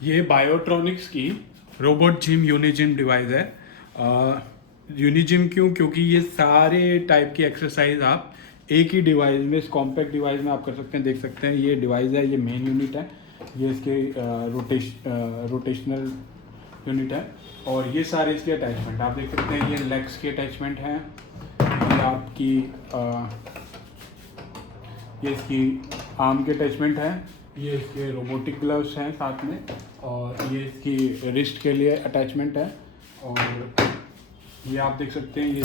ये बायोट्रॉनिक्स की robot gym यूनिजिम device है। यूनिजिम क्यों? क्योंकि ये सारे टाइप की एक्सरसाइज आप एक ही डिवाइस में, इस कॉम्पैक्ट डिवाइस में आप कर सकते हैं। देख सकते हैं ये डिवाइस है, ये मेन यूनिट है, ये इसके रोटेशनल यूनिट है, और ये सारे इसके अटैचमेंट आप देख सकते हैं। ये लेग्स के अटैचमेंट हैं, ये आपकी ये इसकी आर्म के अटैचमेंट है, ये इसके रोबोटिक ग्लव्स हैं साथ में, और ये इसकी रिस्ट के लिए अटैचमेंट है, और ये आप देख सकते हैं ये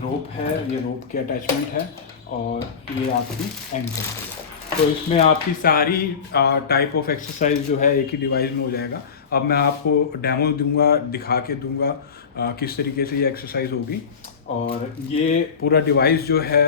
रोप है, ये रोप के अटैचमेंट है, और ये आपकी एंकर है। तो इसमें आपकी सारी टाइप ऑफ एक्सरसाइज जो है एक ही डिवाइस में हो जाएगा। अब मैं आपको डेमो दूंगा, दिखा के दूंगा किस तरीके से ये एक्सरसाइज होगी। और ये पूरा डिवाइस जो है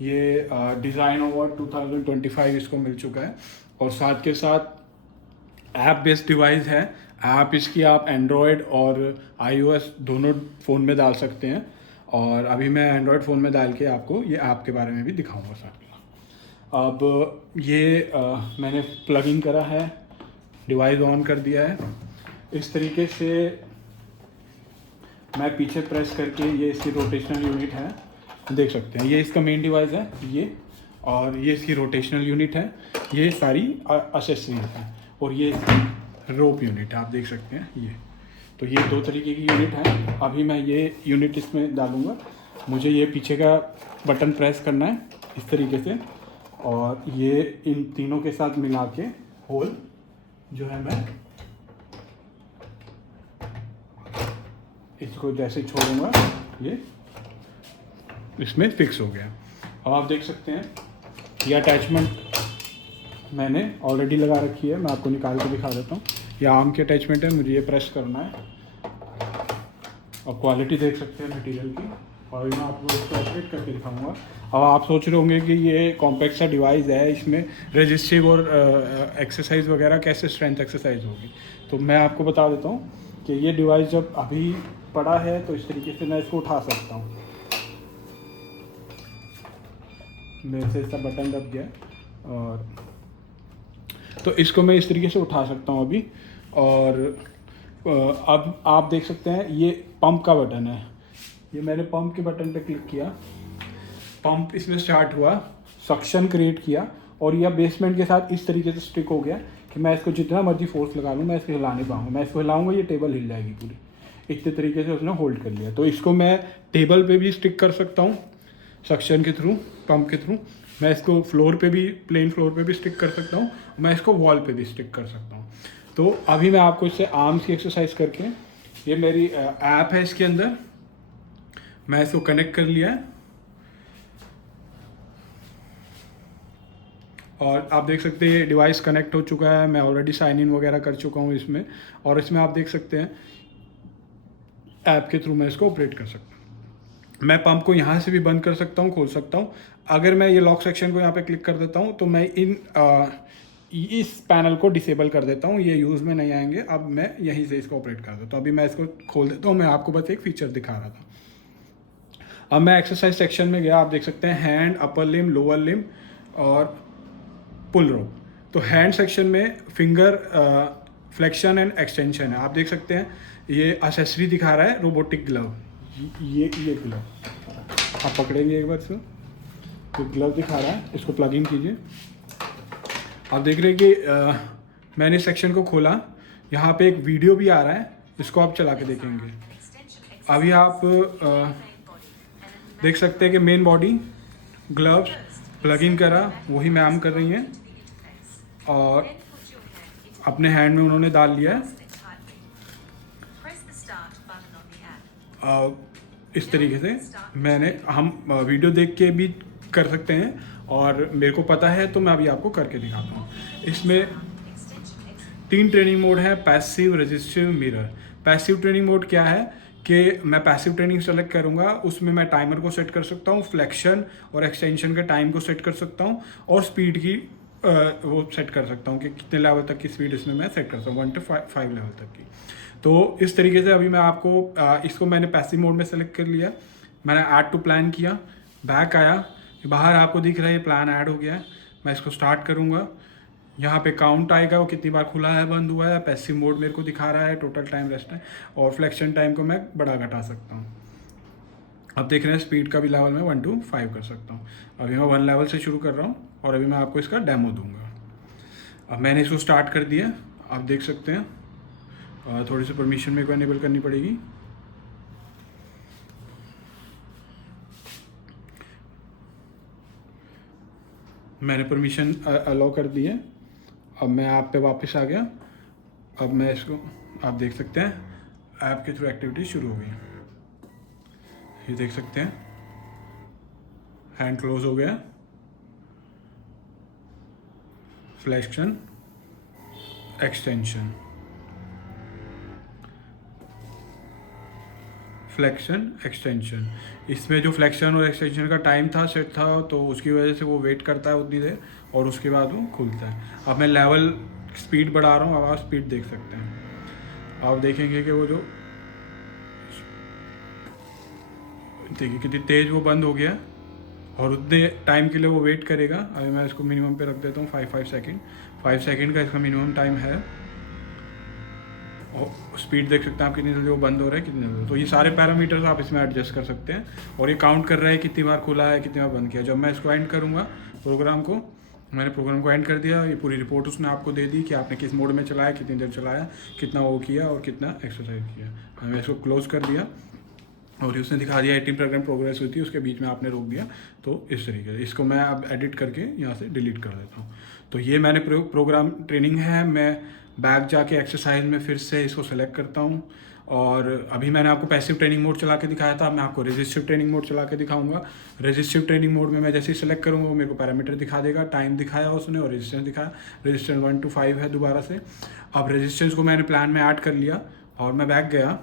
ये डिज़ाइन अवार्ड 2025 इसको मिल चुका है, और साथ के साथ ऐप बेस्ड डिवाइस है। ऐप इसकी आप एंड्रॉयड और iOS दोनों फ़ोन में डाल सकते हैं, और अभी मैं एंड्रॉयड फ़ोन में डाल के आपको ये ऐप के बारे में भी दिखाऊंगा साथ में। अब ये मैंने प्लग इन करा है, डिवाइस ऑन कर दिया है। इस तरीके से मैं पीछे प्रेस करके, ये इसकी रोटेशनल यूनिट है, देख सकते हैं ये इसका मेन डिवाइस है ये, और ये इसकी रोटेशनल यूनिट है, ये सारी एसेसरीज हैं, और ये इसकी रोप यूनिट है, आप देख सकते हैं ये। तो ये दो तरीके की यूनिट है। अभी मैं ये यूनिट इसमें डालूंगा, मुझे ये पीछे का बटन प्रेस करना है इस तरीके से, और ये इन तीनों के साथ मिला के होल जो है मैं इसको जैसे छोड़ूंगा ये इसमें फिक्स हो गया। अब आप देख सकते हैं ये अटैचमेंट मैंने ऑलरेडी लगा रखी है, मैं आपको निकाल के दिखा देता हूँ। ये आर्म की अटैचमेंट है, मुझे ये प्रेस करना है, और क्वालिटी देख सकते हैं मटेरियल की, और मैं आपको इसको ऑपरेट करके दिखाऊंगा। अब आप सोच रहे होंगे कि ये कॉम्पैक्ट सा डिवाइस है, इसमें रेजिस्टिव और एक्सरसाइज वगैरह कैसे स्ट्रेंथ एक्सरसाइज होगी। तो मैं आपको बता देता हूँ कि ये डिवाइस जब अभी पड़ा है तो इस तरीके से मैं इसको उठा सकता हूँ, मेरे से इसका बटन दब गया, और तो इसको मैं इस तरीके से उठा सकता हूँ अभी। और अब आप देख सकते हैं ये पंप का बटन है, ये मैंने पंप के बटन पे क्लिक किया, पंप इसमें स्टार्ट हुआ, सक्शन क्रिएट किया, और यह बेसमेंट के साथ इस तरीके से स्टिक हो गया कि मैं इसको जितना मर्जी फोर्स लगा लूँ मैं इसको हिला नहीं पाऊँगा। मैं इसको हिलाऊंगा ये टेबल हिल जाएगी पूरी, इतने तरीके से उसने होल्ड कर लिया। तो इसको मैं टेबल पे भी स्टिक कर सकता हूँ सक्शन के थ्रू, पंप के थ्रू। मैं इसको फ्लोर पे भी, प्लेन फ्लोर पे भी स्टिक कर सकता हूँ, मैं इसको वॉल पे भी स्टिक कर सकता हूँ। तो अभी मैं आपको इससे आर्म्स की एक्सरसाइज करके, ये मेरी ऐप है, इसके अंदर मैं इसको कनेक्ट कर लिया है, और आप देख सकते हैं ये डिवाइस कनेक्ट हो चुका है। मैं ऑलरेडी साइन इन वगैरह कर चुका हूँ इसमें, और इसमें आप देख सकते हैं ऐप के थ्रू मैं इसको ऑपरेट कर सकता हूँ। मैं पंप को यहाँ से भी बंद कर सकता हूँ, खोल सकता हूँ। अगर मैं ये लॉक सेक्शन को यहाँ पे क्लिक कर देता हूँ तो मैं इस पैनल को डिसेबल कर देता हूँ, ये यूज़ में नहीं आएंगे। अब मैं यहीं से इसको ऑपरेट कर देता हूँ। अभी मैं इसको खोल देता हूँ, मैं आपको बस एक फीचर दिखा रहा था। अब मैं एक्सरसाइज सेक्शन में गया, आप देख सकते हैं हैंड, अपर लिम, लोअर लिम और पुल रोप। तो हैंड सेक्शन में फिंगर फ्लेक्शन एंड एक्सटेंशन है, आप देख सकते हैं। ये एक्सेसरी दिखा रहा है रोबोटिक ग्लव, ये ग्लव आप पकड़ेंगे एक बार से, तो ग्लव दिखा रहा है, इसको प्लग इन कीजिए। आप देख रहे हैं कि मैंने सेक्शन को खोला, यहाँ पे एक वीडियो भी आ रहा है, इसको आप चला के देखेंगे। अभी आप देख सकते हैं कि main body, gloves plug in करा, वही मैम कर रही हैं, और अपने हैंड में उन्होंने डाल लिया है। इस तरीके से हम वीडियो देख के भी कर सकते हैं, और मेरे को पता है तो मैं अभी आपको करके दिखाता हूँ। इसमें 3 ट्रेनिंग मोड है, passive, resistive, mirror. Passive training mode क्या है कि मैं पैसिव ट्रेनिंग सेलेक्ट करूँगा, उसमें मैं टाइमर को सेट कर सकता हूँ, फ्लेक्शन और एक्सटेंशन के टाइम को सेट कर सकता हूँ, और स्पीड की वो सेट कर सकता हूँ कि कितने लेवल तक की स्पीड इसमें मैं सेट करता हूँ, 1 to 5 लेवल तक की। तो इस तरीके से अभी मैं आपको इसको मैंने पैसिव मोड में सेलेक्ट कर लिया, मैंने ऐड टू प्लान किया, बैक आया, बाहर आपको दिख रहा है ये प्लान ऐड हो गया है। मैं इसको स्टार्ट करूँगा, यहाँ पे काउंट आएगा वो कितनी बार खुला है, बंद हुआ है। पैसिव मोड मेरे को दिखा रहा है, टोटल टाइम रेस्ट है, और फ्लेक्शन टाइम को मैं बढ़ा घटा सकता हूँ। अब देख रहे हैं स्पीड का भी लेवल मैं 1 to 5 कर सकता हूँ। अभी मैं 1 लेवल से शुरू कर रहा हूँ और अभी मैं आपको इसका डेमो दूंगा। अब मैंने इसको स्टार्ट कर दिया, आप देख सकते हैं। थोड़ी सी परमिशन मेरे को एनेबल करनी पड़ेगी। मैंने परमिशन अलाउ कर दी है। अब मैं ऐप पे वापस आ गया। अब मैं इसको, आप देख सकते हैं ऐप के थ्रू एक्टिविटी शुरू हो गई। ये देख सकते हैं हैंड क्लोज हो गया, फ्लेक्शन, एक्सटेंशन, फ्लेक्शन, एक्सटेंशन। इसमें जो फ्लेक्शन और एक्सटेंशन का टाइम था सेट था, तो उसकी वजह से वो वेट करता है उतनी देर और उसके बाद वो खुलता है। अब मैं लेवल स्पीड बढ़ा रहा हूँ, अब आप स्पीड देख सकते हैं। आप देखेंगे कि वो जो, देखिए कितनी तेज़ वो बंद हो गया और उतने टाइम के लिए वो वेट करेगा। अभी मैं इसको मिनिमम पे रख देता हूँ 5 सेकंड। 5 सेकंड का इसका मिनिमम टाइम है। और स्पीड देख सकते हैं आप कितनी जल्दी वो बंद हो रहा है, कितनी जल्दी। तो ये सारे पैरामीटर्स आप इसमें एडजस्ट कर सकते हैं और ये काउंट कर रहा है कितनी बार खुला है, कितनी बार बंद किया। जब मैं इसको एंड करूँगा प्रोग्राम को, मैंने प्रोग्राम को एंड कर दिया, ये पूरी रिपोर्ट उसने आपको दे दी कि आपने किस मोड में चलाया, कितनी देर चलाया, कितना वो किया और कितना एक्सरसाइज किया। मैंने इसको क्लोज कर दिया और उसने दिखा दिया 18% प्रोग्रेस हुई थी, उसके बीच में आपने रोक दिया। तो इस तरीके से इसको मैं अब एडिट करके यहाँ से डिलीट कर देता हूँ। तो ये मैंने प्रोग्राम ट्रेनिंग है। मैं बैक जाके एक्सरसाइज में फिर से इसको सेलेक्ट करता हूँ और अभी मैंने आपको पैसिव ट्रेनिंग मोड चला के दिखाया था, मैं आपको रेजिस्टिव ट्रेनिंग मोड चला के दिखाऊंगा। रेजिस्टिव ट्रेनिंग मोड में मैं जैसे ही सेलेक्ट करूँगा वो मेरे को पैरामीटर दिखा देगा, टाइम दिखाया उसने और रेजिस्टेंस दिखाया। रेजिस्टेंस 1 to 5 है दोबारा से। अब रेजिस्टेंस को मैंने प्लान में ऐड कर लिया और मैं बैक गया,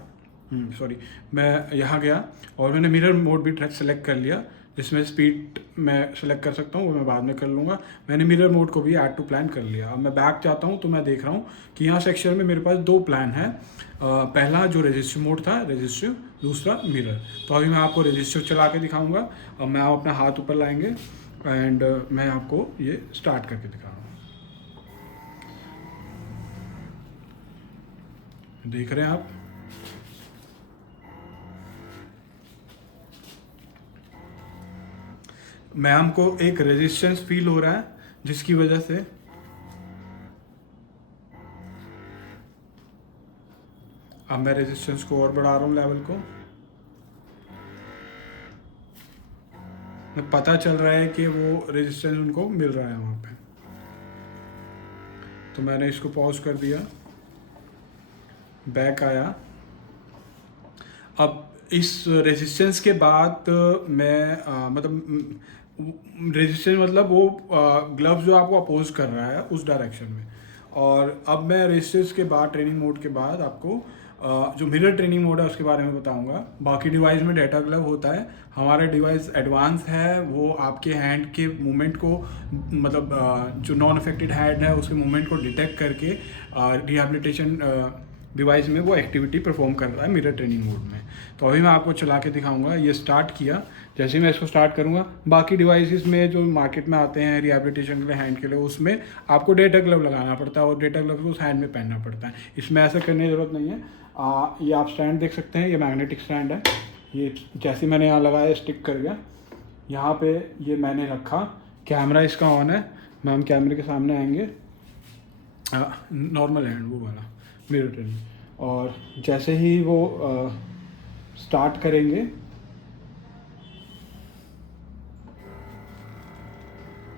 मैं यहाँ गया और मैंने मिरर मोड भी सेलेक्ट कर लिया, जिसमें स्पीड मैं सेलेक्ट कर सकता हूँ, वो मैं बाद में कर लूँगा। मैंने मिरर मोड को भी ऐड टू प्लान कर लिया। अब मैं बैक जाता हूँ तो मैं देख रहा हूँ कि यहाँ सेक्शन में मेरे पास 2 प्लान है। पहला जो रजिस्टिव मोड था, रजिस्टिव, दूसरा मिरर। तो अभी मैं आपको रजिस्टिव चला के दिखाऊँगा। अब मैं अपना हाथ ऊपर लाएंगे एंड मैं आपको ये स्टार्ट करके दिखा रहा हूँ। देख रहे हैं आप, मैम को एक रेजिस्टेंस फील हो रहा है जिसकी वजह से अब मैं रेजिस्टेंस को और बढ़ा रहा हूँ, लेवल को। पता चल रहा है कि वो रेजिस्टेंस उनको मिल रहा है वहाँ पे। तो मैंने इसको पॉज कर दिया, बैक आया। अब इस रेजिस्टेंस के बाद मैं मतलब रेजिस्टेंस मतलब वो ग्लव्स जो आपको अपोज कर रहा है उस डायरेक्शन में। और अब मैं रेजिस्टेंस के बाद, ट्रेनिंग मोड के बाद आपको जो मिरर ट्रेनिंग मोड है उसके बारे में बताऊंगा। बाकी डिवाइस में डेटा ग्लव होता है, हमारा डिवाइस एडवांस है। वो आपके हैंड के मूवमेंट को, मतलब जो नॉन अफेक्टेड हैंड है उसके मूवमेंट को डिटेक्ट करके रिहैबिलिटेशन डिवाइस में वो एक्टिविटी परफॉर्म कर रहा है मिरर ट्रेनिंग मोड में। तो अभी मैं आपको चला के दिखाऊंगा। ये स्टार्ट किया, जैसे ही मैं इसको स्टार्ट करूंगा, बाकी डिवाइसेस में जो मार्केट में आते हैं रिहैबिलिटेशन के लिए हैंड के लिए, उसमें आपको डेटा ग्लव लगाना पड़ता है और डेटा ग्लव को उस हैंड में पहनना पड़ता है। इसमें ऐसा करने की ज़रूरत नहीं है। ये आप स्टैंड देख सकते हैं, ये मैग्नेटिक स्टैंड है। ये जैसे मैंने यहाँ लगाया स्टिक कर गया यहाँ पे, ये मैंने रखा। कैमरा इसका ऑन है, मैम कैमरे के सामने आएंगे। नॉर्मल हैंड वो वाला मिरर ट्रेनिंग, और जैसे ही वो स्टार्ट करेंगे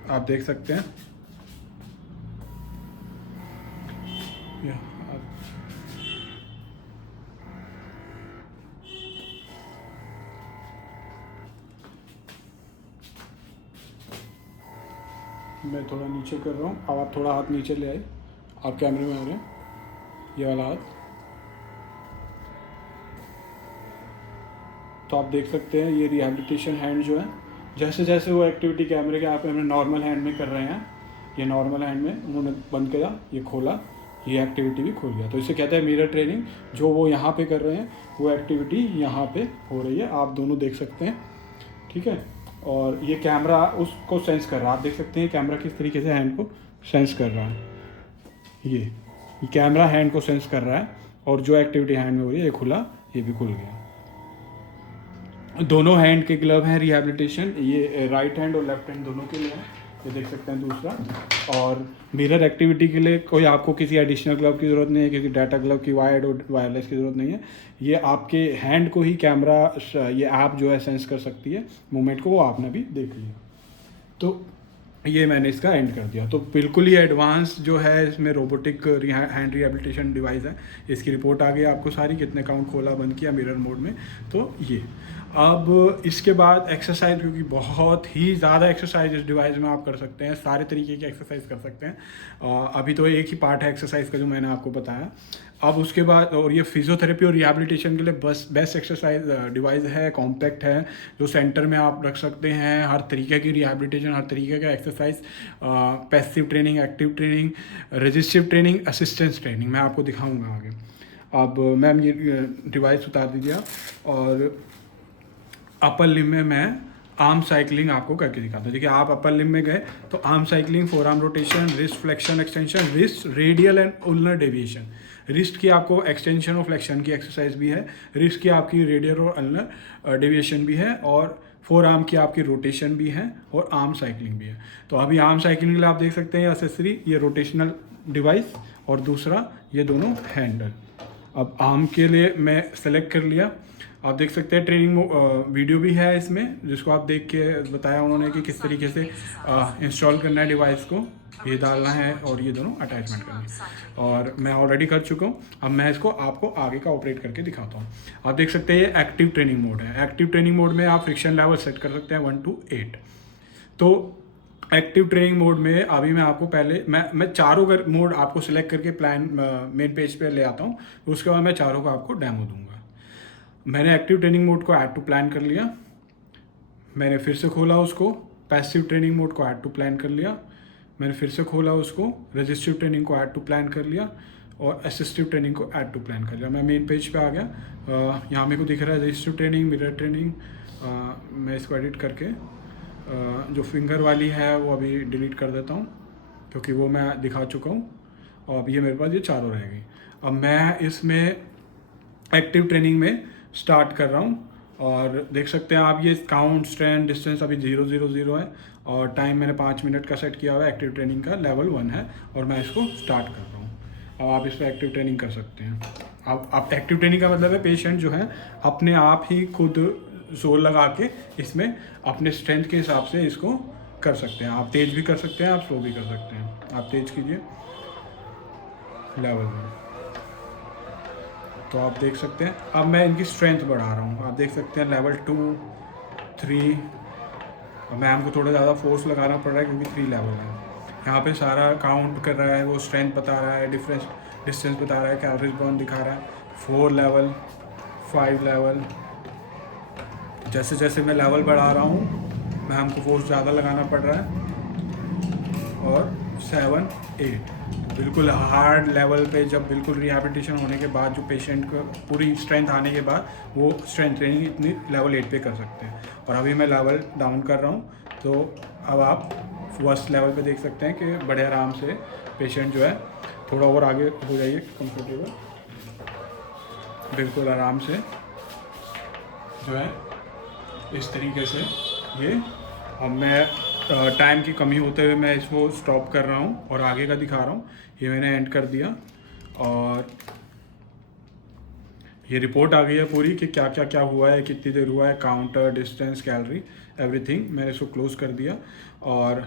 आप देख सकते हैं मैं थोड़ा नीचे कर रहा हूँ। अब आप थोड़ा हाथ नीचे ले आए, आप कैमरे में आ रहे हैं, ये वाला हाथ। तो आप देख सकते हैं ये रिहैबिलिटेशन हैंड जो है, जैसे जैसे वो एक्टिविटी कैमरे के आप हमें नॉर्मल हैंड में कर रहे हैं, ये नॉर्मल हैंड में उन्होंने बंद किया, ये खोला, ये एक्टिविटी भी खुल गया। तो इसे कहते हैं मिरर ट्रेनिंग। जो वो यहाँ पे कर रहे हैं वो एक्टिविटी यहाँ पे हो रही है, आप दोनों देख सकते हैं, ठीक है। और ये कैमरा उसको सेंस कर रहा है, आप देख सकते हैं कैमरा किस तरीके से हैंड को सेंस कर रहा है। ये कैमरा हैंड को सेंस कर रहा है और जो एक्टिविटी हैंड में हो रही है ये खुला, ये भी खुल गया। दोनों हैंड के ग्लव हैं रिहैबिलिटेशन, ये राइट हैंड और लेफ्ट हैंड दोनों के लिए है, ये देख सकते हैं दूसरा। और मिरर एक्टिविटी के लिए कोई आपको किसी एडिशनल ग्लव की ज़रूरत नहीं है, किसी डाटा ग्लव की वायर्ड और वायरलेस की ज़रूरत नहीं है। ये आपके हैंड को ही कैमरा ये ऐप जो है सेंस कर सकती है मूवमेंट को, वो आपने भी देख लिया। तो ये मैंने इसका एंड कर दिया। तो बिल्कुल ही एडवांस जो है इसमें रोबोटिक हैंड रिहेबिलिटेशन डिवाइस है। इसकी रिपोर्ट आ गई आपको सारी, कितने काउंट खोला बंद किया मिरर मोड में। तो ये अब इसके बाद एक्सरसाइज, क्योंकि बहुत ही ज़्यादा एक्सरसाइज इस डिवाइस में आप कर सकते हैं, सारे तरीके की एक्सरसाइज कर सकते हैं। अभी तो एक ही पार्ट है एक्सरसाइज का जो मैंने आपको बताया। अब उसके बाद, और ये फिजियोथेरेपी और रिहैबिलिटेशन के लिए बेस्ट एक्सरसाइज डिवाइस है, कॉम्पैक्ट है, जो सेंटर में आप रख सकते हैं। हर तरीके की रिहैबिलिटेशन, हर तरीके का exercise, passive training, active training, resistive training, assistance training, मैं आपको दिखाऊंगा आगे। अब मैम ये डिवाइस उतार दीजिए आप, और अपर लिम्ब में मैं आर्म साइकिलिंग आपको करके दिखाता हूँ। देखिए आप अपर लिम्ब में गए तो arm cycling, forearm rotation, wrist flexion extension, wrist radial and ulnar deviation. Wrist की आपको एक्सटेंशन और फ्लेक्शन की एक्सरसाइज भी है, रिस्ट की आपकी रेडियल और अल्नर डेविएशन भी है, और फोर आर्म की आपकी रोटेशन भी है, और आर्म साइकिलिंग भी है। तो अभी आर्म साइकिलिंग के लिए आप देख सकते हैं एक्सेसरी, ये रोटेशनल डिवाइस, और दूसरा ये दोनों हैंडल। अब आर्म के लिए मैं सेलेक्ट कर लिया। आप देख सकते हैं ट्रेनिंग वीडियो भी है इसमें, जिसको आप देख के बताया उन्होंने कि किस तरीके से इंस्टॉल करना है डिवाइस को, ये डालना है और ये दोनों अटैचमेंट करना है, और मैं ऑलरेडी कर चुका हूँ। अब मैं इसको आपको आगे का ऑपरेट करके दिखाता हूँ। आप देख सकते हैं ये एक्टिव ट्रेनिंग मोड है। एक्टिव ट्रेनिंग मोड में आप फ्रिक्शन लेवल सेट कर सकते हैं 1 to 8। तो एक्टिव ट्रेनिंग मोड में अभी मैं आपको पहले मैं चारों मोड आपको सिलेक्ट करके प्लान मेन पेज पे ले आता हूँ, उसके बाद मैं चारों का आपको डेमो दूंगा। मैंने एक्टिव ट्रेनिंग मोड को ऐड टू प्लान कर लिया, मैंने फिर से खोला उसको, पैसिव ट्रेनिंग मोड को ऐड टू प्लान कर लिया, मैंने फिर से खोला उसको, रजिस्टिव ट्रेनिंग को ऐड टू प्लान कर लिया, और असिस्टिव ट्रेनिंग को ऐड टू प्लान कर लिया। मैं मेन पेज पे आ गया, यहाँ मेरे को दिख रहा है रजिस्टिव ट्रेनिंग, मिरर ट्रेनिंग। मैं इसको एडिट करके जो फिंगर वाली है वो अभी डिलीट कर देता हूँ, क्योंकि वो मैं दिखा चुका हूँ, और अब ये मेरे पास ये चारों रह गई। अब मैं इसमें एक्टिव ट्रेनिंग में स्टार्ट कर रहा हूँ, और देख सकते हैं आप ये काउंट, स्ट्रेंथ, डिस्टेंस अभी 0 0 0 है, और टाइम मैंने 5 मिनट का सेट किया हुआ है। एक्टिव ट्रेनिंग का लेवल 1 है, और मैं इसको स्टार्ट कर रहा हूँ। अब आप इस पर एक्टिव ट्रेनिंग कर सकते हैं। आप एक्टिव ट्रेनिंग का मतलब है पेशेंट जो है अपने आप ही खुद जोर लगा के इसमें अपने स्ट्रेंथ के हिसाब से इसको कर सकते हैं। आप तेज भी कर सकते हैं, आप स्लो भी कर सकते हैं। आप तेज कीजिए लेवल 1, तो आप देख सकते हैं। अब मैं इनकी स्ट्रेंथ बढ़ा रहा हूँ, आप देख सकते हैं लेवल 2, 3। मैम को थोड़ा ज़्यादा फोर्स लगाना पड़ रहा है क्योंकि 3 लेवल है। यहाँ पे सारा काउंट कर रहा है, वो स्ट्रेंथ बता रहा है, डिस्टेंस बता रहा है, कैलोरीज बर्न दिखा रहा है। 4 लेवल, 5 लेवल। जैसे जैसे मैं लेवल बढ़ा रहा हूँ मैम को फोर्स ज़्यादा लगाना पड़ रहा है। और 7, 8 बिल्कुल हार्ड लेवल पे, जब बिल्कुल रिहैबिलिटेशन होने के बाद जो पेशेंट को पूरी स्ट्रेंथ आने के बाद वो स्ट्रेंथ ट्रेनिंग इतनी लेवल 8 पे कर सकते हैं। और अभी मैं लेवल डाउन कर रहा हूँ, तो अब आप फर्स्ट लेवल पे देख सकते हैं कि बड़े आराम से पेशेंट जो है थोड़ा और आगे हो जाइए कंफर्टेबल, बिल्कुल आराम से जो है इस तरीके से ये। अब मैं टाइम की कमी होते हुए मैं इसको स्टॉप कर रहा हूँ और आगे का दिखा रहा हूँ। ये मैंने एंड कर दिया, और ये रिपोर्ट आ गई है पूरी कि क्या क्या क्या हुआ है, कितनी देर हुआ है, काउंटर, डिस्टेंस, कैलोरी, एवरीथिंग। मैंने इसको क्लोज कर दिया, और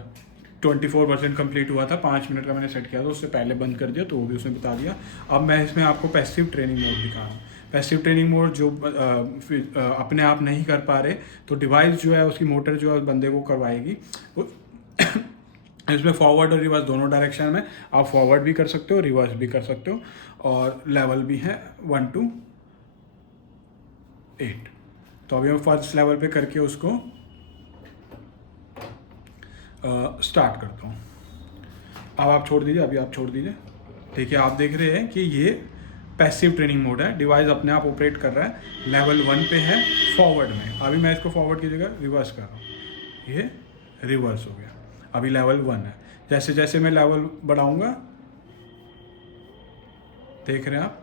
24% कंप्लीट हुआ था। 5 मिनट का मैंने सेट किया था, उससे पहले बंद कर दिया, तो वो भी उसने बता दिया। अब मैं इसमें आपको पैसिव ट्रेनिंग मोड दिखा रहा हूँ। पैसिव ट्रेनिंग मोड जो अपने आप नहीं कर पा रहे, तो डिवाइस जो है उसकी मोटर जो है उस बंदे को करवाएगी। इसमें फॉरवर्ड और रिवर्स दोनों डायरेक्शन में आप फॉरवर्ड भी कर सकते हो, रिवर्स भी कर सकते हो, और लेवल भी है 1 to 8। तो अभी मैं फर्स्ट लेवल पे करके उसको स्टार्ट करता हूँ। अब आप छोड़ दीजिए, अभी आप छोड़ दीजिए। देखिए आप देख रहे हैं कि ये पैसिव ट्रेनिंग मोड है, डिवाइस अपने आप ऑपरेट कर रहा है। लेवल 1 पे है फॉरवर्ड में, अभी मैं इसको फॉरवर्ड की जगह रिवर्स कर रहा हूँ, ये रिवर्स हो गया। अभी लेवल 1 है। जैसे जैसे मैं लेवल बढ़ाऊँगा देख रहे हैं आप,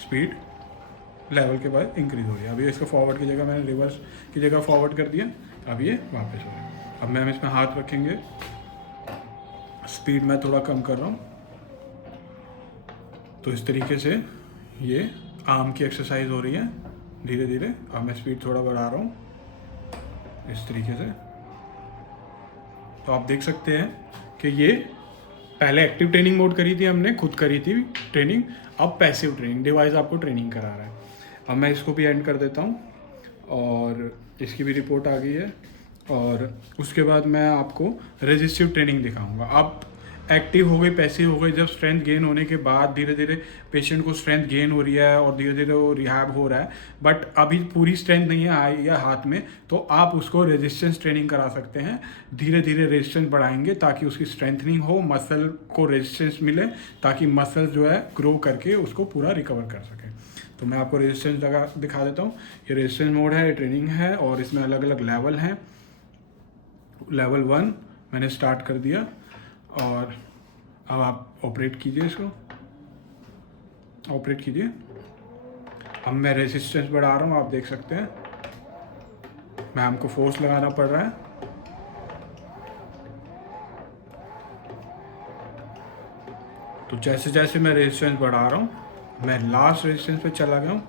स्पीड लेवल के बाद इंक्रीज हो रही है। अभी इसको फॉरवर्ड की जगह मैंने रिवर्स की जगह फॉरवर्ड कर दिया, अब ये वापस हो रहा है। अब मैम इसमें हाथ रखेंगे, स्पीड मैं थोड़ा कम कर रहा हूँ, तो इस तरीके से ये आर्म की एक्सरसाइज हो रही है धीरे धीरे। अब मैं स्पीड थोड़ा बढ़ा रहा हूँ इस तरीके से। तो आप देख सकते हैं कि ये पहले एक्टिव ट्रेनिंग मोड करी थी हमने, खुद करी थी ट्रेनिंग, अब पैसिव ट्रेनिंग, डिवाइस आपको ट्रेनिंग करा रहा है। अब मैं इसको भी एंड कर देता हूँ और इसकी भी रिपोर्ट आ गई है। और उसके बाद मैं आपको रेजिस्टिव ट्रेनिंग दिखाऊंगा। अब एक्टिव हो गई, पैसिव हो गई, जब स्ट्रेंथ गेन होने के बाद धीरे धीरे पेशेंट को स्ट्रेंथ गेन हो रही है और धीरे धीरे वो रिहैब हो रहा है, बट अभी पूरी स्ट्रेंथ नहीं है आई या हाथ में, तो आप उसको रेजिस्टेंस ट्रेनिंग करा सकते हैं। धीरे धीरे रेजिस्टेंस बढ़ाएंगे ताकि उसकी स्ट्रेंथनिंग हो, मसल को रेजिस्टेंस मिले, ताकि मसल जो है ग्रो करके उसको पूरा रिकवर कर सके। तो मैं आपको रेजिस्टेंस लगा दिखा देता हूँ। ये रेजिस्टेंस मोड है, ये ट्रेनिंग है और इसमें अलग अलग लेवल हैं। लेवल 1 मैंने स्टार्ट कर दिया और अब आप ऑपरेट कीजिए, इसको ऑपरेट कीजिए। अब मैं रेजिस्टेंस बढ़ा रहा हूँ, आप देख सकते हैं मैम को फोर्स लगाना पड़ रहा है। तो जैसे जैसे मैं रेजिस्टेंस बढ़ा रहा हूँ, मैं लास्ट रेजिस्टेंस पे चला गया हूँ,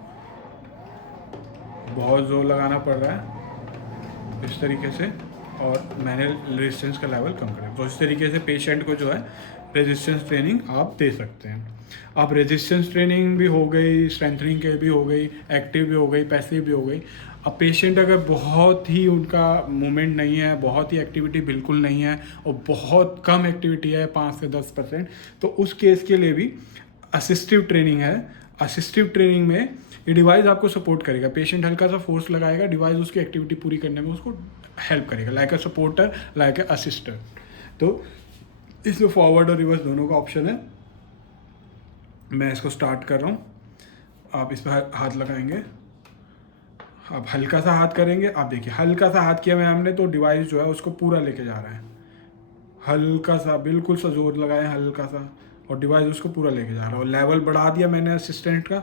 बहुत जोर लगाना पड़ रहा है इस तरीके से, और मैंने रेजिस्टेंस का लेवल कम करा। तो इस तरीके से पेशेंट को जो है रेजिस्टेंस ट्रेनिंग आप दे सकते हैं। अब रेजिस्टेंस ट्रेनिंग भी हो गई, स्ट्रेंथनिंग के भी हो गई, एक्टिव भी हो गई, पैसिव भी हो गई। अब पेशेंट अगर बहुत ही उनका मूवमेंट नहीं है, बहुत ही एक्टिविटी बिल्कुल नहीं है और बहुत कम एक्टिविटी है 5 से 10%, तो उस केस के लिए भी असिस्टिव ट्रेनिंग है। असिस्टिव ट्रेनिंग में ये डिवाइस आपको सपोर्ट करेगा, पेशेंट हल्का सा फोर्स लगाएगा, डिवाइस उसकी एक्टिविटी पूरी करने में उसको हेल्प करेगा, like a supporter, like a assister. तो इसमें फॉरवर्ड और रिवर्स दोनों का ऑप्शन है। मैं इसको स्टार्ट कर रहा हूँ, आप इस पर हाथ लगाएंगे, आप हल्का सा हाथ करेंगे। आप देखिए हल्का सा हाथ किया मैं हमने, तो डिवाइस जो है उसको पूरा लेके जा रहा है। हल्का सा, बिल्कुल सा जोर लगाए हल्का सा, और डिवाइस उसको पूरा लेके जा रहा है। और लेवल बढ़ा दिया मैंने असिस्टेंट का,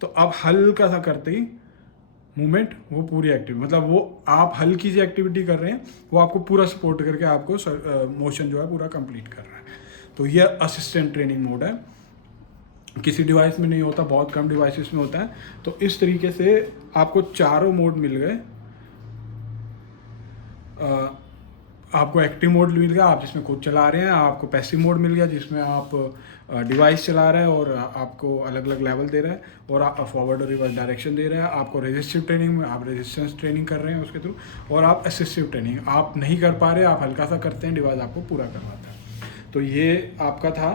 तो अब हल्का सा करते ही मूवमेंट वो पूरी एक्टिव, मतलब वो आप हल्की सी एक्टिविटी कर रहे हैं, वो आपको पूरा सपोर्ट करके आपको मोशन जो है पूरा कंप्लीट कर रहा है। तो ये असिस्टेंट ट्रेनिंग मोड है, किसी डिवाइस में नहीं होता, बहुत कम डिवाइसेस में होता है। तो इस तरीके से आपको चारों मोड मिल गए। आपको एक्टिव मोड मिल गया, आप जिसमें खुद चला रहे हैं, आपको पैसिव मोड मिल गया जिसमें आप डिवाइस चला रहे हैं और आपको अलग अलग लेवल दे रहा है, और आप फॉरवर्ड और रिवर्स डायरेक्शन दे रहे हैं। आपको रेजिस्टिव ट्रेनिंग में आप रेजिस्टेंस ट्रेनिंग कर रहे हैं उसके थ्रू, और आप असिस्टिव ट्रेनिंग आप नहीं कर पा रहे, आप हल्का सा करते हैं, डिवाइस आपको पूरा करवाता है। तो ये आपका था।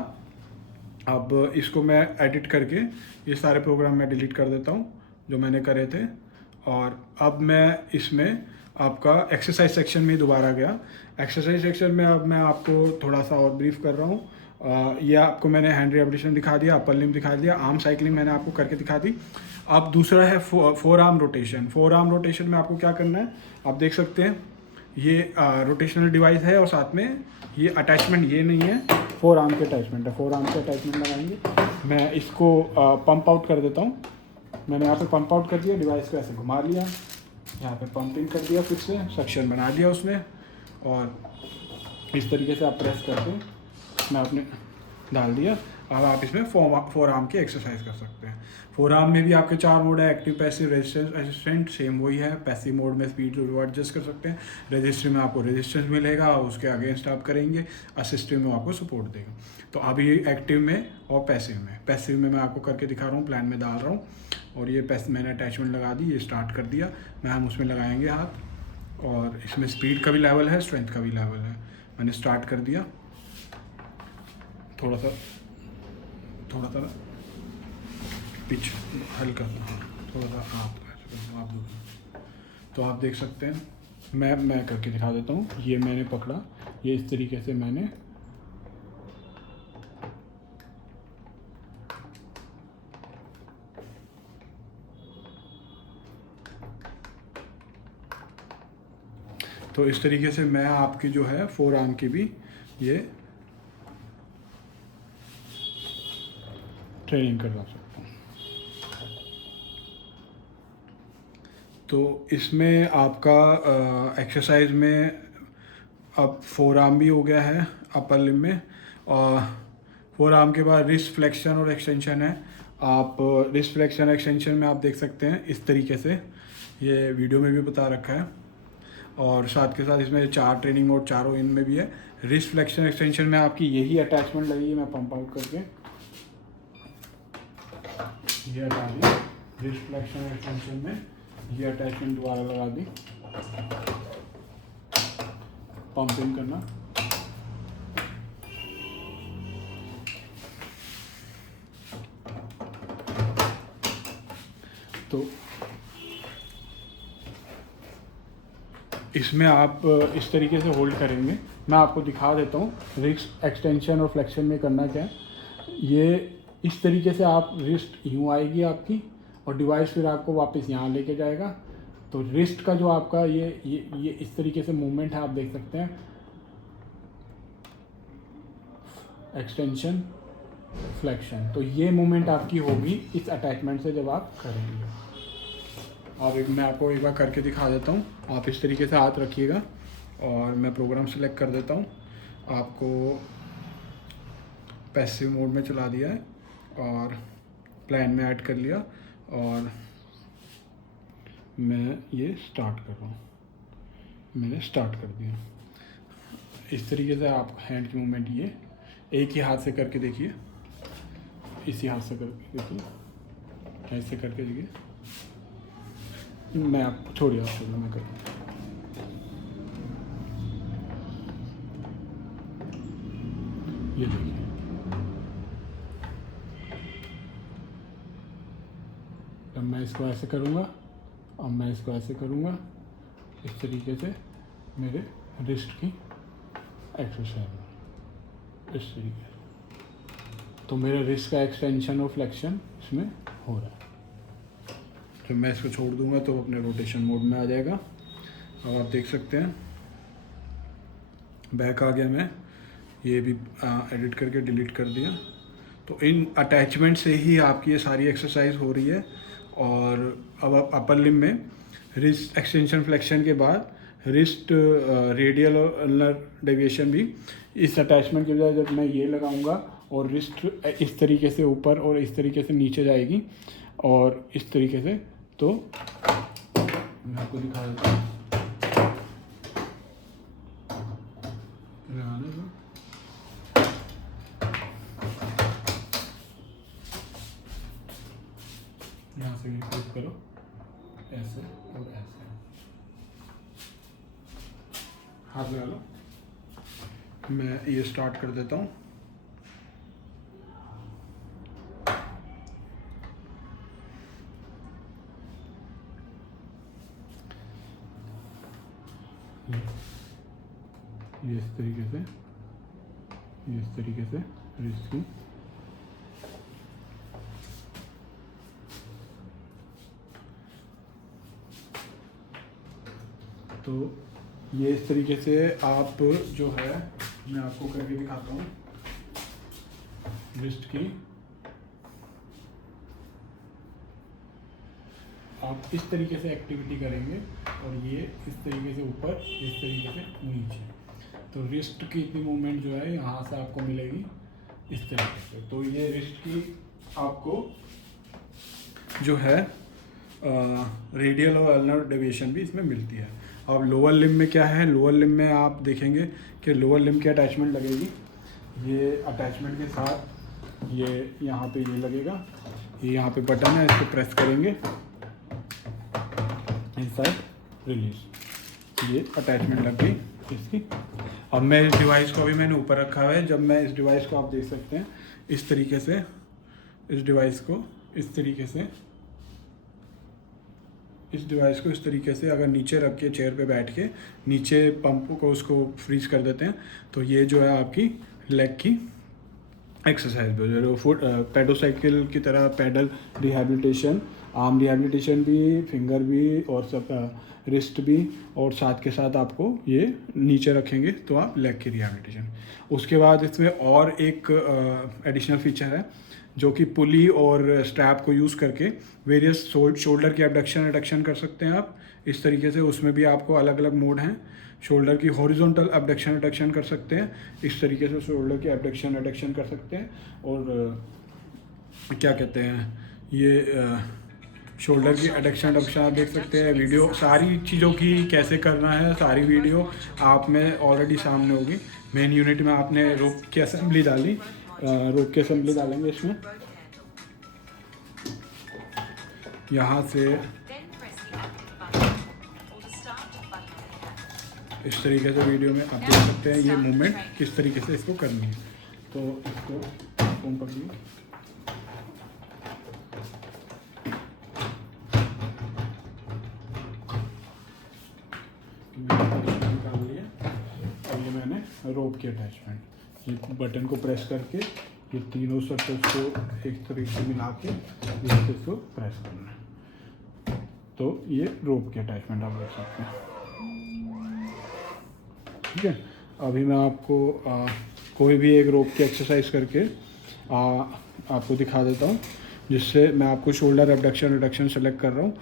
अब इसको मैं एडिट करके ये सारे प्रोग्राम मैं डिलीट कर देता हूँ जो मैंने करे थे, और अब मैं इसमें आपका एक्सरसाइज सेक्शन में दोबारा गया। एक्सरसाइज सेक्शन में अब मैं आपको थोड़ा सा और ब्रीफ कर रहा हूँ। ये आपको मैंने हैंड रिहेबिलिटेशन दिखा दिया, अपर लिम्ब दिखा दिया, आर्म साइकिलिंग मैंने आपको करके दिखा दी। अब दूसरा है four arm rotation. Four arm rotation में आपको क्या करना है, आप देख सकते हैं ये रोटेशनल डिवाइस है और साथ में ये अटैचमेंट ये नहीं है, फोर आर्म के अटैचमेंट है। फोर आर्म के अटैचमेंट लगाएंगे। मैं इसको पंप आउट कर देता हूँ। मैंने यहाँ पे पंप आउट कर दिया, डिवाइस को ऐसे घुमा लिया, यहाँ पे पंपिंग कर दिया, फिर से सक्शन बना दिया उसने, और इस तरीके से आप प्रेस करके मैं अपने डाल दिया। अब आप इसमें फोर आर्म की एक्सरसाइज कर सकते हैं। फोर आर्म में भी आपके 4 मोड है, active, passive, resistance, assistant, same वही है। पैसिव मोड में स्पीड जो एडजस्ट कर सकते हैं, रजिस्टर में आपको रेजिस्टेंस मिलेगा, उसके अगेंस्ट आप करेंगे, असिस्टिव में आपको सपोर्ट देगा। तो अभी एक्टिव में और पैसिव में मैं आपको करके दिखा रहा हूँ, प्लान में डाल रहा हूँ, और ये मैंने अटैचमेंट लगा दी, ये स्टार्ट कर दिया। मैं हम उसमें लगाएंगे हाथ, और इसमें स्पीड का भी लेवल है, स्ट्रेंथ का भी लेवल है। मैंने स्टार्ट कर दिया, थोड़ा सा पिच हल्का सा, थोड़ा सा आप तो आप देख सकते हैं, मैं करके दिखा देता हूँ। ये मैंने पकड़ा, ये इस तरीके से मैंने तो इस तरीके से मैं आपकी जो है फोर आर्म की भी ये ट्रेनिंग करवा सकता हूँ। तो इसमें आपका एक्सरसाइज में अब फोर आर्म भी हो गया है अपर लिम में, और फोर आर्म के बाद रिस्ट फ्लेक्शन और एक्सटेंशन है। आप रिस्ट फ्लेक्शन एक्सटेंशन में आप देख सकते हैं इस तरीके से, ये वीडियो में भी बता रखा है, और साथ के साथ इसमें 4 ट्रेनिंग मोड चारों इन में भी है। रिस्ट फ्लेक्शन एक्सटेंशन में आपकी यही अटैचमेंट लगेगी, मैं पंप आउट करके ये हटा दी। रिस्ट फ्लेक्शन एक्सटेंशन में ये अटैचमेंट दोबारा लगा दी, पंप इन करना। तो इसमें आप इस तरीके से होल्ड करेंगे, मैं आपको दिखा देता हूँ रिस्ट एक्सटेंशन और फ्लेक्शन में करना क्या है। ये इस तरीके से आप रिस्ट यूँ आएगी आपकी, और डिवाइस फिर आपको वापस यहाँ लेके जाएगा। तो रिस्ट का जो आपका ये इस तरीके से मूवमेंट है, आप देख सकते हैं, एक्सटेंशन फ्लेक्शन। तो ये मूवमेंट आपकी होगी इस अटैचमेंट से जब आप करेंगे। अब मैं आपको एक बार करके दिखा देता हूँ। आप इस तरीके से हाथ रखिएगा, और मैं प्रोग्राम सेलेक्ट कर देता हूँ। आपको पैसिव मोड में चला दिया है और प्लान में ऐड कर लिया, और मैं ये स्टार्ट कर रहा हूँ। मैंने स्टार्ट कर दिया। इस तरीके से आप हैंड की मूवमेंट ये एक ही हाथ से करके देखिए, इसी हाथ से करके देखिए, ऐसे करके देखिए। मैं आप छोड़िए, आप छोड़िए, मैं करता हूँ। ये देखिए, अब मैं इसको ऐसे करूँगा, अब मैं इसको ऐसे करूँगा। इस तरीके से मेरे रिस्ट की एक्सरसाइज इस तरीके से, तो मेरे रिस्ट का एक्सटेंशन और फ्लेक्शन इसमें हो रहा है। जब मैं इसको छोड़ दूंगा तो अपने रोटेशन मोड में आ जाएगा। अब आप देख सकते हैं बैक आ गया, मैं ये भी एडिट करके डिलीट कर दिया। तो इन अटैचमेंट से ही आपकी ये सारी एक्सरसाइज हो रही है। और अब आप अपर लिम में रिस्ट एक्सटेंशन फ्लेक्शन के बाद रिस्ट रेडियल और अल्नर डेविएशन भी इस अटैचमेंट के बजाय जब मैं ये लगाऊंगा, और रिस्ट इस तरीके से ऊपर और इस तरीके से नीचे जाएगी, और इस तरीके से, तो मैं आपको दिखा देता हूँ। यहाँ से क्लिक करो, ऐसे और ऐसे, हाथ लगा लो। मैं ये स्टार्ट कर देता हूँ। ये इस तरीके से, ये इस तरीके से रिस्ट की तो ये इस तरीके से आप जो है, मैं आपको करके दिखाता हूँ रिस्ट की। आप इस तरीके से एक्टिविटी करेंगे, और ये इस तरीके से ऊपर, इस तरीके से नीचे। तो रिस्ट की इतनी मूवमेंट जो है यहाँ से आपको मिलेगी इस तरीके से। तो ये रिस्ट की आपको जो है रेडियल और अल्नर डेविएशन भी इसमें मिलती है। अब लोअर लिम में क्या है, लोअर लिम में आप देखेंगे कि लोअर लिम की अटैचमेंट लगेगी। ये अटैचमेंट के साथ ये यहाँ पे ये लगेगा, ये यहाँ पे बटन है, इसको प्रेस करेंगे, इनसाइड रिलीज, ये अटैचमेंट लग गई इसकी। अब मैं इस डिवाइस को अभी मैंने ऊपर रखा हुआ है। जब मैं इस डिवाइस को, आप देख सकते हैं इस तरीके से, इस डिवाइस को इस तरीके से, इस डिवाइस को इस तरीके से अगर नीचे रख के चेयर पे बैठ के नीचे पंप को उसको फ्रीज कर देते हैं, तो ये जो है आपकी लेग की एक्सरसाइज जो फुट पेडोसाइकिल की तरह पेडल रिहैबिलिटेशन आर्म रिहैबिलिटेशन भी, फिंगर भी और सब रिस्ट भी, और साथ के साथ आपको ये नीचे रखेंगे तो आप लेग की रिहैबिलिटेशन। उसके बाद इसमें और एक एडिशनल फीचर है जो कि पुली और स्ट्रैप को यूज़ करके वेरियस शोल्डर की एबडक्शन कर सकते हैं आप इस तरीके से। उसमें भी आपको अलग अलग मोड हैं। शोल्डर की हॉरिजॉन्टल एबडक्शन कर सकते हैं, इस तरीके से शोल्डर की एबडक्शन कर सकते हैं। और क्या कहते हैं ये शोल्डर की एडक्शन आप देख सकते हैं। वीडियो सारी चीज़ों की कैसे करना है, सारी वीडियो आप में ऑलरेडी सामने होगी। मेन यूनिट में आपने रोप की असेंबली डाली, रोप की असेंबली डालेंगे इसमें। यहाँ से इस तरीके से वीडियो में आप देख सकते हैं ये मूवमेंट किस तरीके से इसको करनी है। तो इसको फोन पकड़िए, निकाल लिया। और ये मैंने रोप की अटैचमेंट, ये बटन को प्रेस करके ये तीनों सर्कल्स को एक तरीके से मिला के इसको प्रेस करना है। तो ये रोप की अटैचमेंट आप रख सकते हैं। ठीक है, अभी मैं आपको कोई भी एक रोप की एक्सरसाइज करके आपको दिखा देता हूँ, जिससे मैं आपको शोल्डर एबडक्शन रिडक्शन सेलेक्ट कर रहा हूँ।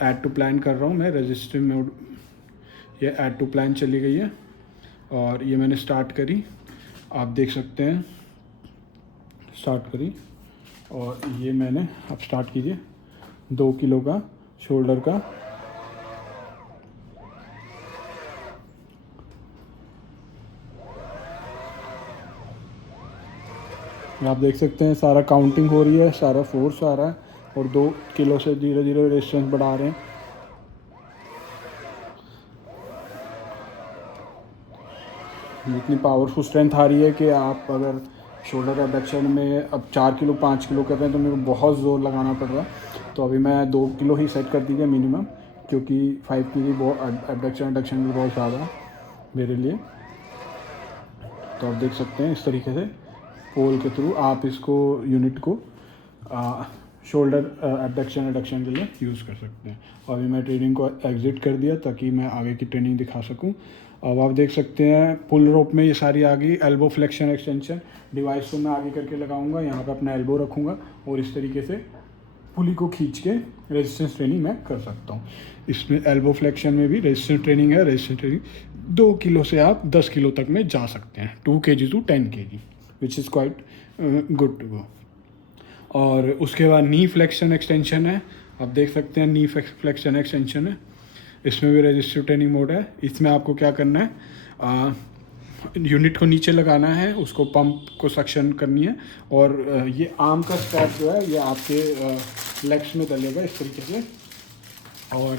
ऐड टू प्लान कर रहा हूँ मैं रेजिस्टिव मोड। ये ऐड टू प्लान चली गई है और ये मैंने स्टार्ट करी, आप देख सकते हैं स्टार्ट करी। और ये मैंने अब स्टार्ट कीजिए 2 किलो का शोल्डर का। आप देख सकते हैं सारा काउंटिंग हो रही है, सारा फोर्स आ रहा है और 2 किलो से धीरे धीरे रेजिस्टेंस बढ़ा रहे हैं। इतनी पावरफुल स्ट्रेंथ आ रही है कि आप अगर शोल्डर एबडक्शन में अब 4 किलो 5 किलो कर रहे हैं तो मेरे को बहुत ज़ोर लगाना पड़ रहा है। तो अभी मैं 2 किलो ही सेट कर दीजिए मिनिमम, क्योंकि 5 की बहुत एबडक्शन भी बहुत ज़्यादा है मेरे लिए। तो आप देख सकते हैं इस तरीके से पोल के थ्रू आप इसको यूनिट को शोल्डर एबडक्शन के लिए यूज़ कर सकते हैं। अभी मैं ट्रेनिंग को एग्जिट कर दिया ताकि मैं आगे की ट्रेनिंग दिखा सकूं। अब आप देख सकते हैं पुल रोप में ये सारी आ गई। एल्बो फ्लेक्शन एक्सटेंशन डिवाइस को मैं आगे करके लगाऊंगा, यहाँ पे अपना एल्बो रखूँगा और इस तरीके से पुली को खींच के रेजिस्टेंस ट्रेनिंग मैं कर सकता हूँ। इसमें एल्बो फ्लेक्शन में भी रेजिस्टेंस ट्रेनिंग है। रेजिस्टेंस ट्रेनिंग 2 किलो से आप 10 किलो तक में जा सकते हैं, 2 kg to 10 kg, which is quite good to go. और उसके बाद नी फ्लेक्शन एक्सटेंशन है, आप देख सकते हैं नी फ्लेक्शन एक्सटेंशन है। इसमें भी रेजिस्टिव ट्रेनिंग मोड है। इसमें आपको क्या करना है, यूनिट को नीचे लगाना है, उसको पंप को सक्शन करनी है और ये आर्म का स्ट्रैप जो है ये आपके लेग्स में डलेगा इस तरीके से। और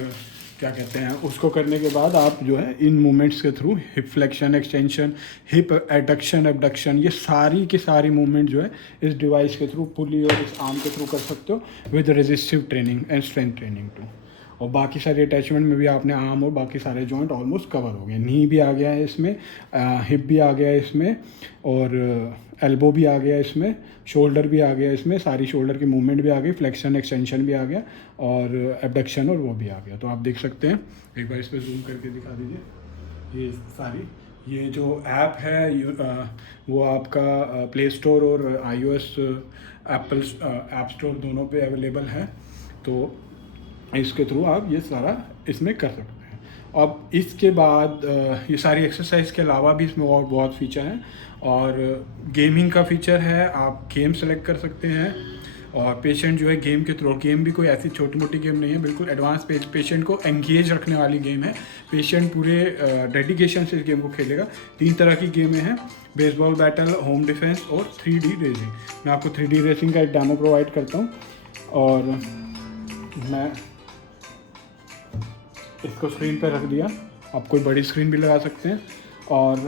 क्या कहते हैं, उसको करने के बाद आप जो है इन मूवमेंट्स के through hip flexion extension, hip adduction abduction, ये सारी की सारी मूवमेंट जो है इस डिवाइस के थ्रू, पुली और इस आर्म के थ्रू कर सकते हो with resistive training and strength training too. और बाकी सारी अटैचमेंट में भी आपने आर्म और बाकी सारे जॉइंट ऑलमोस्ट कवर हो गए। नी भी आ गया है इसमें, हिप भी आ गया है इसमें, और एल्बो भी आ गया इसमें, शोल्डर भी आ गया इसमें, सारी शोल्डर की मूवमेंट भी आ गई, फ्लेक्शन एक्सटेंशन भी आ गया और एबडक्शन और वो भी आ गया। तो आप देख सकते हैं, एक बार इस पर जूम करके दिखा दीजिए। ये सारी ये जो ऐप है वो आपका प्ले स्टोर और iOS एप्पल ऐप स्टोर दोनों पे अवेलेबल है। तो इसके थ्रू आप ये सारा इसमें कर सकते हैं। अब इसके बाद ये सारी एक्सरसाइज के अलावा भी इसमें और बहुत फीचर हैं। और गेमिंग का फीचर है, आप गेम सेलेक्ट कर सकते हैं और पेशेंट जो है गेम के थ्रू, गेम भी कोई ऐसी छोटी मोटी गेम नहीं है, बिल्कुल एडवांस पेशेंट को एंगेज रखने वाली गेम है। पेशेंट पूरे डेडिकेशन से इस गेम को खेलेगा। 3 तरह की गेमें हैं, बेसबॉल बैटल, होम डिफेंस और 3D रेसिंग। मैं आपको 3D रेसिंग का एक डेमो प्रोवाइड करता हूँ और मैं इसको स्क्रीन पर रख दिया। आप कोई बड़ी स्क्रीन भी लगा सकते हैं। और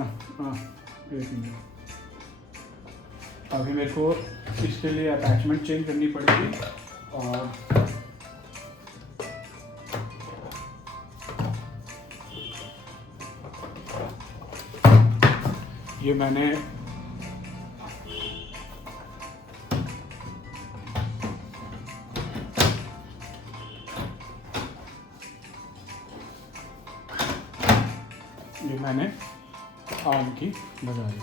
अभी मेरे को इसके लिए अटैचमेंट चेंज करनी पड़ेगी और ये मैंने ये मैंने आम की लगाई।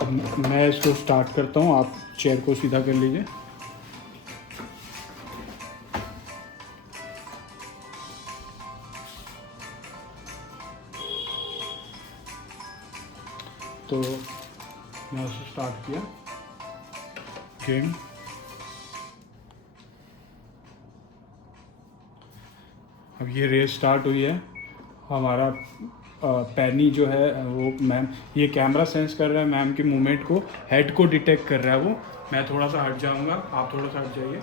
अब मैं इसको स्टार्ट करता हूँ, आप चेयर को सीधा कर लीजिए। तो मैं उसे स्टार्ट किया गेम। अब ये रेस स्टार्ट हुई है। हमारा पैनी जो है वो मैम, ये कैमरा सेंस कर रहा है मैम की मूवमेंट को, हेड को डिटेक्ट कर रहा है वो। मैं थोड़ा सा हट जाऊंगा, आप थोड़ा सा हट जाइए।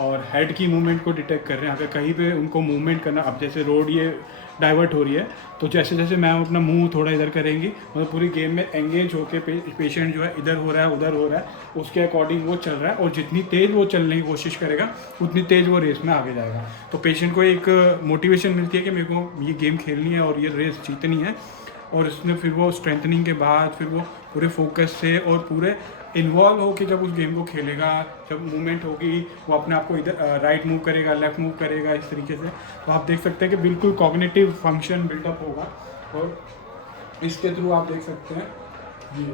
और हेड की मूवमेंट को डिटेक्ट कर रहे हैं। अगर कहीं पे उनको मूवमेंट करना, अब जैसे रोड ये डाइवर्ट हो रही है, तो जैसे जैसे मैम अपना मुंह थोड़ा इधर करेंगी, मतलब पूरी गेम में एंगेज होके पेशेंट जो है इधर हो रहा है उधर हो रहा है, उसके अकॉर्डिंग वो चल रहा है। और जितनी तेज़ वो चलने की कोशिश करेगा उतनी तेज़ वो रेस में आगे जाएगा। तो पेशेंट को एक मोटिवेशन मिलती है कि मेरे को ये गेम खेलनी है और ये रेस जीतनी है। और इसमें फिर वो स्ट्रेंथनिंग के बाद फिर वो पूरे फोकस से और पूरे इन्वॉल्व होकर जब उस गेम को खेलेगा, जब मूवमेंट होगी, वो अपने आप को इधर राइट मूव करेगा, लेफ्ट मूव करेगा, इस तरीके से। तो आप देख सकते हैं कि बिल्कुल कॉग्निटिव फंक्शन बिल्डअप होगा। और इसके थ्रू आप देख सकते हैं ये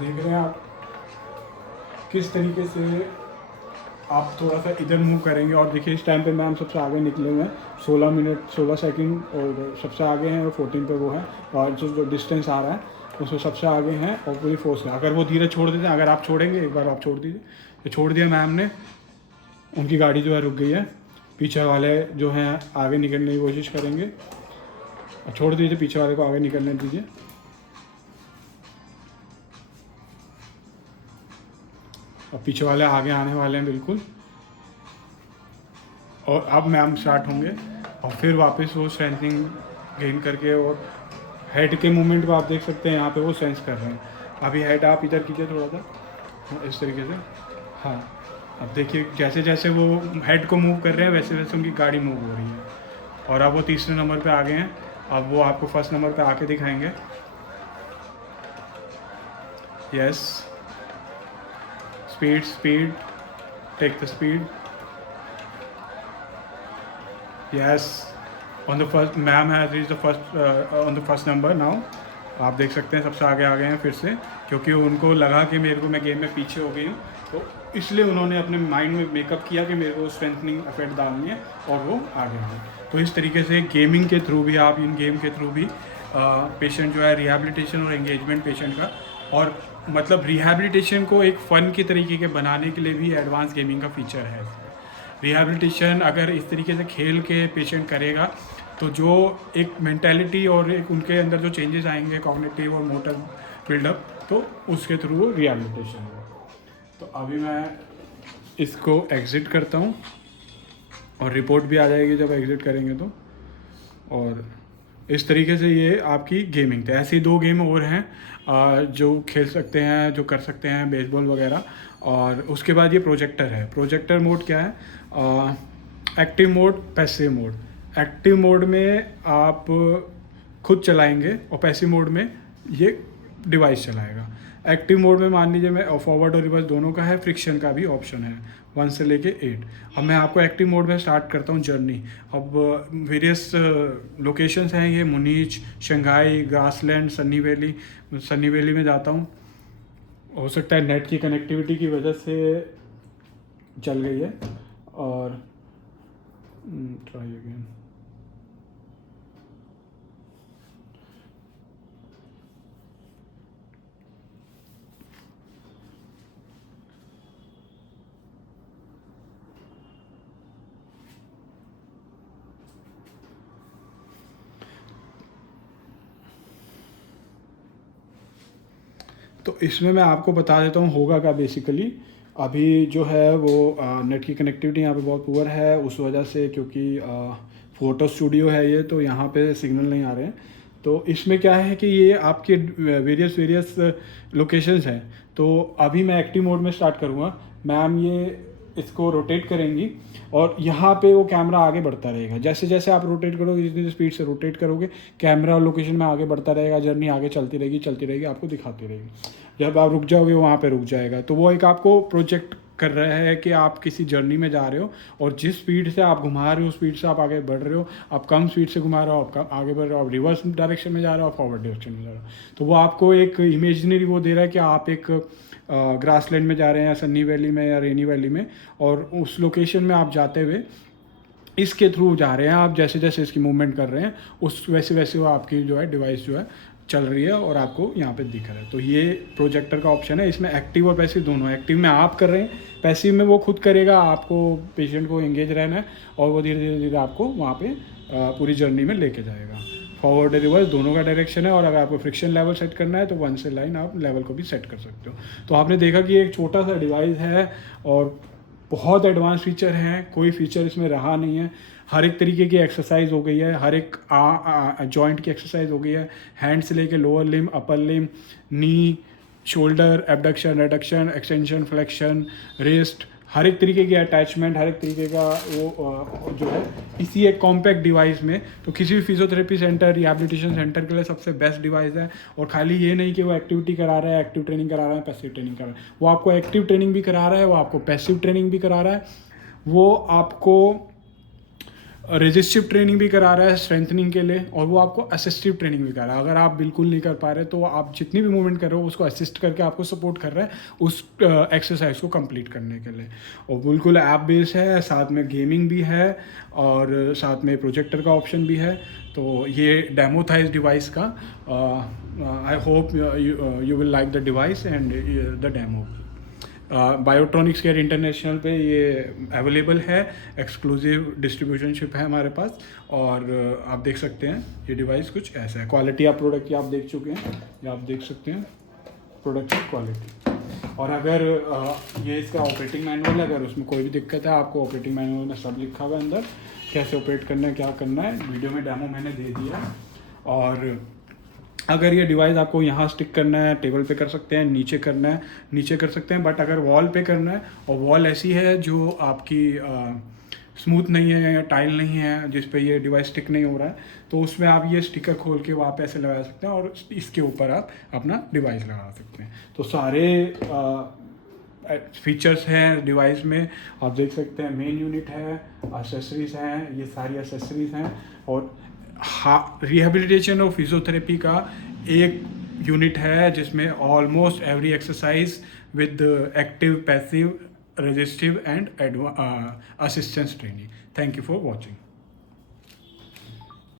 देख रहे हैं आप किस तरीके से आप थोड़ा सा इधर मूव करेंगे। और देखिए इस टाइम पे मैम सबसे आगे निकले हुए हैं, 16 मिनट 16 सेकंड और सबसे आगे हैं, और 14 पे वो है। और जो डिस्टेंस आ रहा है उसमें सबसे आगे हैं और पूरी फोर्स है। अगर वो धीरे छोड़ देते हैं, अगर आप छोड़ेंगे, एक बार आप छोड़ दीजिए। तो छोड़ दिया मैम ने, उनकी गाड़ी जो है रुक गई है। पीछे वाले जो हैं आगे निकलने की कोशिश करेंगे। छोड़ दीजिए, पीछे वाले को आगे निकलने दीजिए। और पीछे वाले आगे आने वाले हैं बिल्कुल। और अब मैम स्टार्ट होंगे और फिर वापस वो स्ट्रेंथनिंग गेन करके, और हेड के मूवमेंट को आप देख सकते हैं यहाँ पे वो सेंस कर रहे हैं। अभी हेड आप इधर कीजिए थोड़ा सा, इस तरीके से। हाँ, अब देखिए जैसे जैसे वो हेड को मूव कर रहे हैं वैसे वैसे उनकी गाड़ी मूव हो रही है। और अब वो तीसरे नंबर पे आ गए हैं। अब वो आपको फर्स्ट नंबर पे आके दिखाएंगे। Yes, speed speed, take the speed. Yes, on the first ma'am has reach the first on the first number now. आप देख सकते हैं सबसे आगे आ गए हैं फिर से, क्योंकि उनको लगा कि मेरे को मैं गेम में पीछे हो गई हूँ, तो इसलिए उन्होंने अपने माइंड में मेकअप किया कि मेरे को स्ट्रेंथनिंग इफेक्ट डालनी है, और वो आगे हैं। तो इस तरीके से गेमिंग के थ्रू भी, आप इन गेम के थ्रू भी पेशेंट जो है रिहैबिलिटेशन और एंगेजमेंट पेशेंट का, और मतलब रिहैबिलिटेशन को एक फ़न के तरीके के बनाने के लिए भी एडवांस गेमिंग का फीचर है। रिहैबिलिटेशन अगर इस तरीके से खेल के पेशेंट करेगा, तो जो एक मेंटालिटी और एक उनके अंदर जो चेंजेस आएंगे कॉग्निटिव और मोटर बिल्डअप, तो उसके थ्रू वो रिहैबिलिटेशन है। तो अभी मैं इसको एग्ज़िट करता हूँ और रिपोर्ट भी आ जाएगी जब एग्ज़िट करेंगे तो। और इस तरीके से ये आपकी गेमिंग थे। ऐसी 2 गेम और हैं जो खेल सकते हैं, जो कर सकते हैं, बेसबॉल वगैरह। और उसके बाद ये प्रोजेक्टर है। प्रोजेक्टर मोड क्या है? Active mode, passive mode. Active mode में आप खुद चलाएंगे और पैसिव मोड में ये डिवाइस चलाएगा। एक्टिव मोड में मान लीजिए मैं फॉरवर्ड और रिवर्स दोनों का है, फ्रिक्शन का भी ऑप्शन है 1 से लेके 8। अब मैं आपको एक्टिव मोड में स्टार्ट करता हूँ जर्नी। अब वेरियस लोकेशंस हैं ये, मुनीच, शंघाई, ग्रासलैंड, सनी वैली में जाता हूँ। हो सकता है नेट की कनेक्टिविटी की वजह से चल गई है। और ट्राई अगेन। तो इसमें मैं आपको बता देता हूँ होगा क्या बेसिकली। अभी जो है वो नेट की कनेक्टिविटी यहाँ पे बहुत पुअर है, उस वजह से, क्योंकि फ़ोटो स्टूडियो है ये, तो यहाँ पे सिग्नल नहीं आ रहे हैं। तो इसमें क्या है कि ये आपके वेरियस लोकेशंस हैं। तो अभी मैं एक्टिव मोड में स्टार्ट करूँगा। मैम ये इसको रोटेट करेंगी और यहाँ पे वो कैमरा आगे बढ़ता रहेगा। जैसे जैसे आप रोटेट करोगे, जितनी स्पीड से रोटेट करोगे, कैमरा और लोकेशन में आगे बढ़ता रहेगा, जर्नी आगे चलती रहेगी, आपको दिखाती रहेगी। जब आप रुक जाओगे वहाँ पे रुक जाएगा। तो वो एक आपको प्रोजेक्ट कर रहा है कि आप किसी जर्नी में जा रहे हो और जिस स्पीड से आप घुमा रहे हो उस स्पीड से आप आगे बढ़ रहे हो, आप कम स्पीड से घुमा रहे हो, आप आगे बढ़ रहे हो, आप रिवर्स डायरेक्शन में जा रहे हो, आप फॉरवर्ड डायरेक्शन में जा रहे हो, तो वो आपको एक इमेजिनरी वो दे रहा है कि आप एक ग्रासलैंड में जा रहे हैं या सन्नी वैली में या रेनी वैली में, और उस लोकेशन में आप जाते हुए इसके थ्रू जा रहे हैं, आप जैसे जैसे इसकी मूवमेंट कर रहे हैं उस वैसे वैसे वो आपकी जो है डिवाइस जो है चल रही है और आपको यहाँ पे दिख रहा है। तो ये प्रोजेक्टर का ऑप्शन है, इसमें एक्टिव और पैसिव दोनों। एक्टिव में आप कर रहे हैं, पैसिव में वो खुद करेगा, आपको पेशेंट को एंगेज रहना है और वो धीरे धीरे धीरे आपको वहाँ पे पूरी जर्नी में लेके जाएगा। फॉरवर्ड रिवर्स दोनों का डायरेक्शन है, और अगर आपको फ्रिक्शन लेवल सेट करना है तो 1 से लाइन आप लेवल को भी सेट कर सकते हो। तो आपने देखा कि एक छोटा सा डिवाइस है और बहुत एडवांस फीचर हैं, कोई फीचर इसमें रहा नहीं है। हर एक तरीके की एक्सरसाइज हो गई है, हर एक जॉइंट की एक्सरसाइज हो गई है, हैंड से लेके lower limb, upper limb, knee, shoulder, abduction, reduction, extension, flexion, wrist, हर एक तरीके की अटैचमेंट, हर एक तरीके का वो जो है इसी एक कॉम्पैक्ट डिवाइस में। तो किसी भी फिजियोथेरेपी सेंटर, रिहैबिलिटेशन सेंटर के लिए सबसे बेस्ट डिवाइस है। और खाली ये नहीं कि वो एक्टिविटी करा रहा है, एक्टिव ट्रेनिंग करा रहा है, पैसिव ट्रेनिंग करा रहा है, वो आपको एक्टिव ट्रेनिंग भी करा रहा है, वो आपको पैसिव ट्रेनिंग भी करा रहा है, वो आपको रेजिस्टिव ट्रेनिंग भी करा रहा है स्ट्रेंथनिंग के लिए, और वो आपको असिस्टिव ट्रेनिंग भी करा रहा है। अगर आप बिल्कुल नहीं कर पा रहे तो आप जितनी भी मूवमेंट कर रहे हो उसको असिस्ट करके आपको सपोर्ट कर रहा है उस एक्सरसाइज को कंप्लीट करने के लिए। और बिल्कुल ऐप बेस है, साथ में गेमिंग भी है और साथ में प्रोजेक्टर का ऑप्शन भी है। तो ये डेमो था इस डिवाइस का। I hope you will like the device and the demo. Biotronics care international पे ये अवेलेबल है, एक्सक्लूसिव डिस्ट्रीब्यूशनशिप है हमारे पास। और आप देख सकते हैं ये डिवाइस कुछ ऐसा है। क्वालिटी आप प्रोडक्ट की आप देख चुके हैं, ये आप देख सकते हैं प्रोडक्ट की क्वालिटी। और अगर ये इसका ऑपरेटिंग मैनुअल है, अगर उसमें कोई भी दिक्कत है आपको ऑपरेटिंग मैनुअल में सब लिखा हुआ है अंदर, कैसे ऑपरेट करना है, क्या करना है। वीडियो में डेमो मैंने दे दिया। और अगर ये डिवाइस आपको यहाँ स्टिक करना है, टेबल पे कर सकते हैं, नीचे करना है नीचे कर सकते हैं, बट अगर वॉल पे करना है और वॉल ऐसी है जो आपकी स्मूथ नहीं है या टाइल नहीं है जिस पे ये डिवाइस स्टिक नहीं हो रहा है, तो उसमें आप ये स्टिकर खोल के वहाँ पे ऐसे लगा सकते हैं और इसके ऊपर आप अपना डिवाइस लगा सकते हैं। तो सारे फीचर्स हैं डिवाइस में, आप देख सकते हैं। मेन यूनिट है, एसेसरीज हैं, ये सारी एसेसरीज हैं। और रिहेबिलिटेशन और फिजियोथेरेपी का एक यूनिट है जिसमें almost every exercise with active, passive, resistive and assistance training. Thank you for watching.